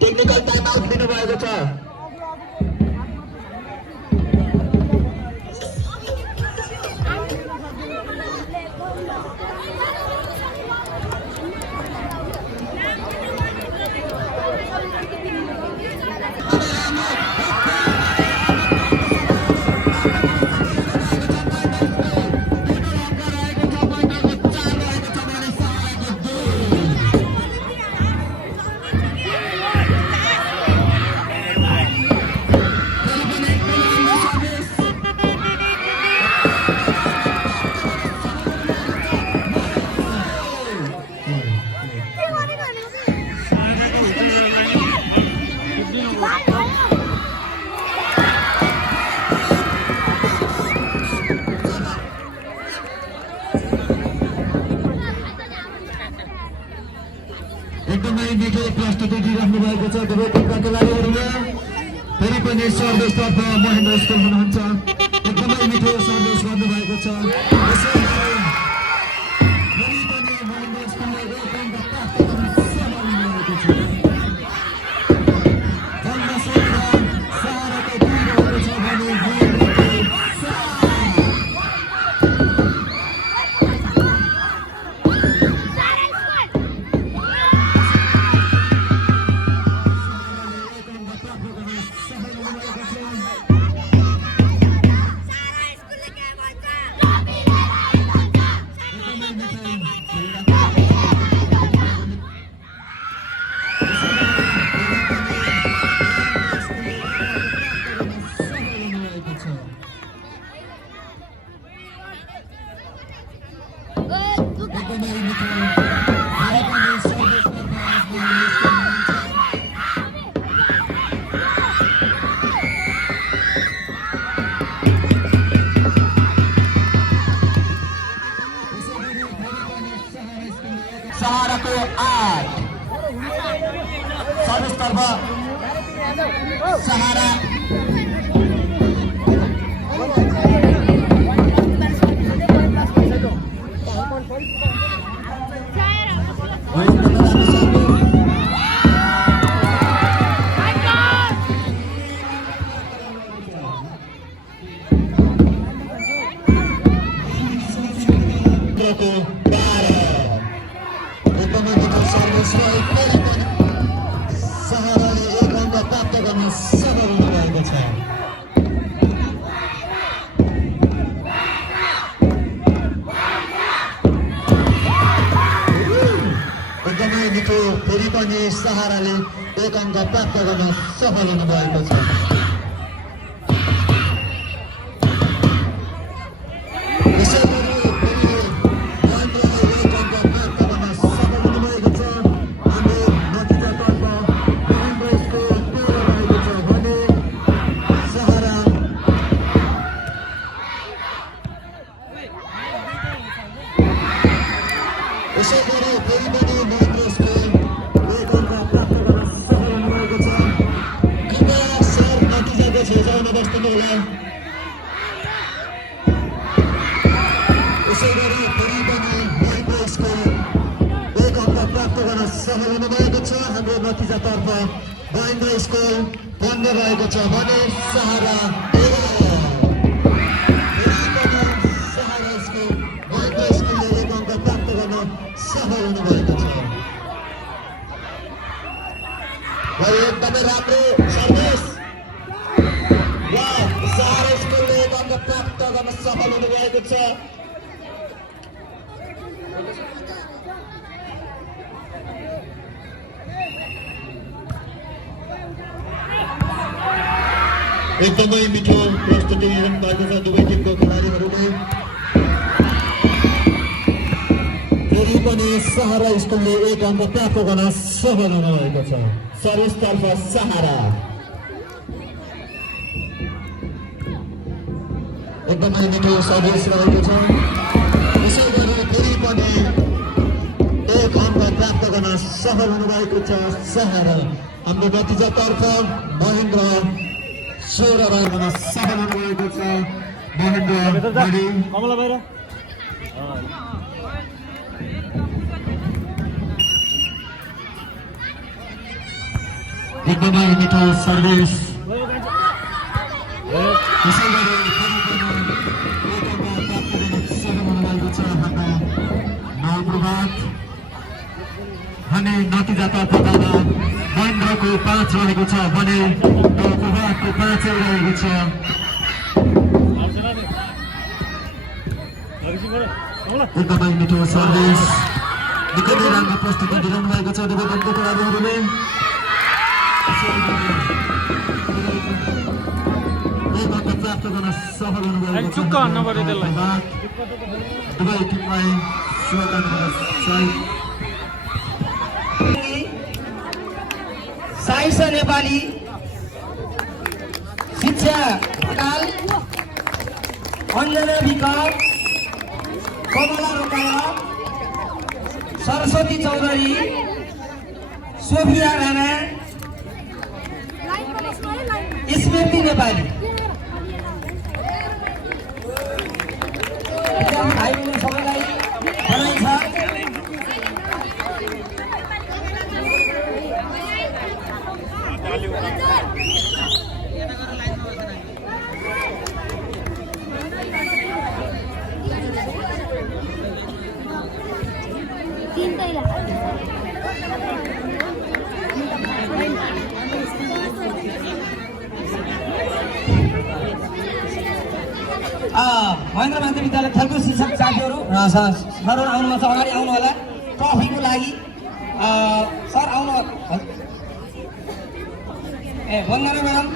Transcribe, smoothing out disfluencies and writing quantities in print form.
Technical time out दिनुभएको छ। एकदमै मिठो प्रस्तुति दिइराख्नु भएको छ दुवै टिमका खेलाडीहरूले। फेरि पनि सर्भिसतर्फ महेन्द्र स्कुल हुनुहुन्छ, एकदमै मिठो सर्भिस गर्नुभएको छ। सहाराको 8 सर्भिसतर्फ सहारा सहाराले 1 अङ्क प्राप्त गर्न सफल हुनुभएको छ। एकदमै मिठो फेरि पनि सहाराले 1 अङ्क प्राप्त गर्न सफल हुनुभएको छ। सफल हुनुभएको छ। हाम्रो नतिजातर्फ महेन्द्र स्कुल 15 रहेको छ भने सहारा 11 स्कुलले 1 अङ्क प्राप्त गर्न सफल हुनुभएको छ। एकदमै राम्रो सर्भिस र सहारा स्कुलले 1 अङ्क प्राप्त गर्न सफल हुनुभएको छ। एकदमै मिठो प्रस्तुति दिइरहनु भएको छ दुवै टिमको खेलाडीहरूले। फेरि पनि सहारा स्कुलले 1 अङ्क प्राप्त गर्न सफल हुनुभएको छ। सर्भिसतर्फ सहारा एकदमै मिठो सर्भिस रहेको छ। यसै गरी फेरि पनि 1 अङ्क प्राप्त गर्न सफल हुनुभएको छ सहारा। हाम्रो नतिजातर्फ महेन्द्र 16 रनमा सफल हुनुभएको छ महेन्द्र बडी। कमला बाहिर एकदमै मिठो सर्भिस। त्यसै गरी सफल हुनुभएको छ हाम्रो नवप्रभात। भने नतिजातर्फ जाँदा महेन्द्रको 5 रहेको छ भने नवप्रभातको 5 रहेको छ। एकदमै मिठो सर्भिस, निकै नै राम्रो प्रस्तुति दिइरहनु भएको छ निवेदनको खेलाडीहरूले। प्राप्त गर्न सफल हुनुभएको छ दुवै टिमलाई शुभकामना सहित। साइसा नेपाली, शिक्षा ढकाल, अञ्जना विकल, कमला रोकाया, सरस्वती चौधरी, सोफिया राणा, स्मृति नेपाली। भाइ बहिनी सबैलाई बधाई छ। महेन्द्र माध्यमिक विद्यालय खेलकुद शिक्षक साथीहरू सरहरू आउनुभएको छ, अगाडि आउनु होला ट्रफीको लागि। सर आउनु, ए वन्दना म्याडम।